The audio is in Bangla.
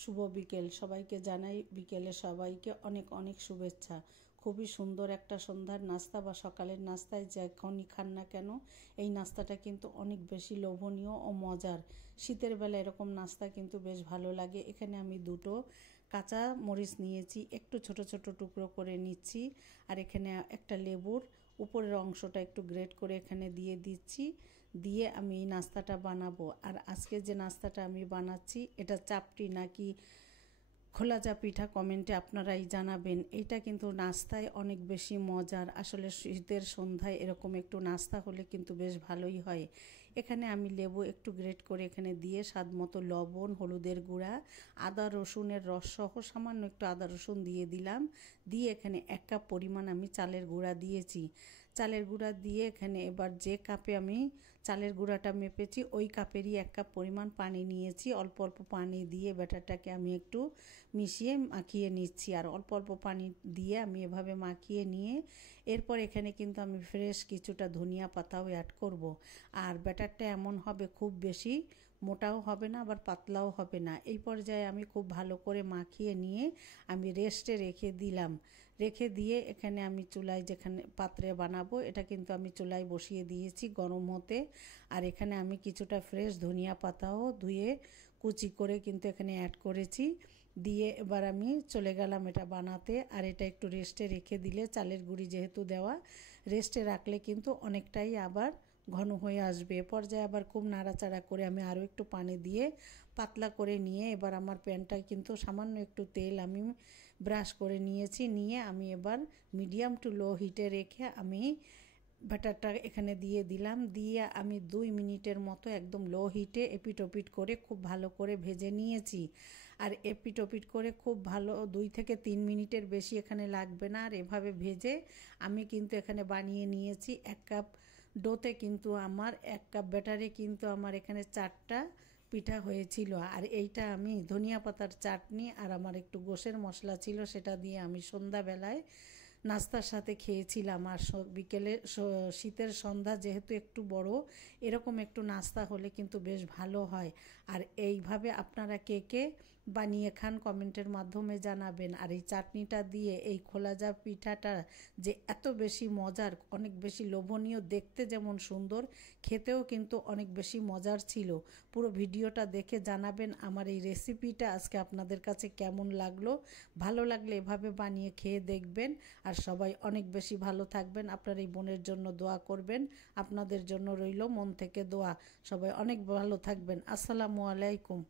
শুভ বিকেল সবাইকে জানাই। বিকেলে সবাইকে অনেক অনেক শুভেচ্ছা। খুবই সুন্দর একটা সন্ধ্যার নাস্তা বা সকালের নাস্তায় যখনই খান না কেন এই নাস্তাটা কিন্তু অনেক বেশি লোভনীয় ও মজার। শীতের বেলা এরকম নাস্তা কিন্তু বেশ ভালো লাগে। এখানে আমি দুটো কাঁচা মরিচ নিয়েছি, একটু ছোট ছোট টুকরো করে নিচ্ছি। আর এখানে একটা লেবুর উপরের অংশটা একটু গ্রেট করে এখানে দিয়ে দিচ্ছি। দিয়ে আমি এই নাস্তাটা বানাবো। আর আজকে যে নাস্তাটা আমি বানাচ্ছি এটা চাপটি নাকি খোলা চা পিঠা কমেন্টে আপনারাই জানাবেন। এটা কিন্তু নাস্তায় অনেক বেশি মজার। আসলে শীতের সন্ধ্যায় এরকম একটু নাস্তা হলে কিন্তু বেশ ভালোই হয়। এখানে আমি লেবু একটু গ্রেট করে এখানে দিয়ে স্বাদ মতো লবণ, হলুদের গুঁড়া, আদা রসুনের রস সহ সামান্য একটু আদা রসুন দিয়ে দিলাম। দিয়ে এখানে 1 কাপ পরিমাণ আমি চালের গুঁড়া দিয়েছি। চালের গুঁড়া দিয়ে এখানে এবার যে কাপে আমি চালের গুঁড়াটা মেপেছি ওই কাপেরই 1 কাপ পরিমাণ পানি নিয়েছি। অল্প অল্প পানি দিয়ে ব্যাটারটাকে আমি একটু মিশিয়ে মাখিয়ে নিচ্ছি। আর অল্প অল্প পানি দিয়ে আমি এভাবে মাখিয়ে নিয়ে এরপর এখানে কিন্তু আমি ফ্রেশ কিছুটা ধনিয়া পাতাও অ্যাড করব। আর ব্যাটারটা এমন হবে খুব বেশি মোটাও হবে না আবার পাতলাও হবে না। এই পর্যায়ে আমি খুব ভালো করে মাখিয়ে নিয়ে আমি রেস্টে রেখে দিলাম। রেখে দিয়ে এখানে আমি চুলায় যেখানে পাত্রে বানাবো এটা কিন্তু আমি চুলায় বসিয়ে দিয়েছি গরম হতে। আর এখানে আমি কিছুটা ফ্রেশ ধনিয়া পাতাও ধুয়ে কুচি করে কিন্তু এখানে অ্যাড করেছি। দিয়ে এবার আমি চলে গেলাম এটা বানাতে। আর এটা একটু রেস্টে রেখে দিলে, চালের গুঁড়ি যেহেতু দেওয়া, রেস্টে রাখলে কিন্তু অনেকটাই আবার ঘন হয়ে আসবে। এ পর্যায়ে আবার খুব নাড়াচাড়া করে আমি আরও একটু পানি দিয়ে পাতলা করে নিয়ে এবার আমার প্যানটায় কিন্তু সামান্য একটু তেল আমি ব্রাশ করে নিয়েছি। নিয়ে আমি এবার মিডিয়াম টু লো হিটে রেখে আমি ব্যাটারটা এখানে দিয়ে দিলাম। দিয়ে আমি 2 মিনিটের মতো একদম লো হিটে এপিট ওপিট করে খুব ভালো করে ভেজে নিয়েছি। আর এপিট ওপিট করে খুব ভালো 2 থেকে 3 মিনিটের বেশি এখানে লাগবে না। আর এভাবে ভেজে আমি কিন্তু এখানে বানিয়ে নিয়েছি 1 কাপ ডোতে কিন্তু আমার 1 কাপ ব্যাটারে কিন্তু আমার এখানে 4টা পিঠা হয়েছিল। আর এইটা আমি ধনিয়া পাতার চাটনি আর আমার একটু গোশের মশলা ছিল সেটা দিয়ে আমি সন্ধ্যাবেলায় নাস্তার সাথে খেয়েছিলাম। আর বিকেলে শীতের সন্ধ্যা যেহেতু একটু বড়, এরকম একটু নাস্তা হলে কিন্তু বেশ ভালো হয়। আর এইভাবে আপনারা কে কে বানিয়ে খান কমেন্টের মাধ্যমে জানাবেন। আর এই চাটনিটা দিয়ে এই খোলাজা পিঠাটা যে এত বেশি মজার, অনেক বেশি লোভনীয়, দেখতে যেমন সুন্দর, খেতেও কিন্তু অনেক বেশি মজার ছিল। পুরো ভিডিওটা দেখে জানাবেন আমার এই রেসিপিটা আজকে আপনাদের কাছে কেমন লাগলো। ভালো লাগলে এভাবে বানিয়ে খেয়ে দেখবেন। আর সবাই অনেক বেশি ভালো থাকবেন। আপনার এই বোনের জন্য দোয়া করবেন। আপনাদের জন্য রইল মন থেকে দোয়া। সবাই অনেক ভালো থাকবেন। আসসালামু আলাইকুম।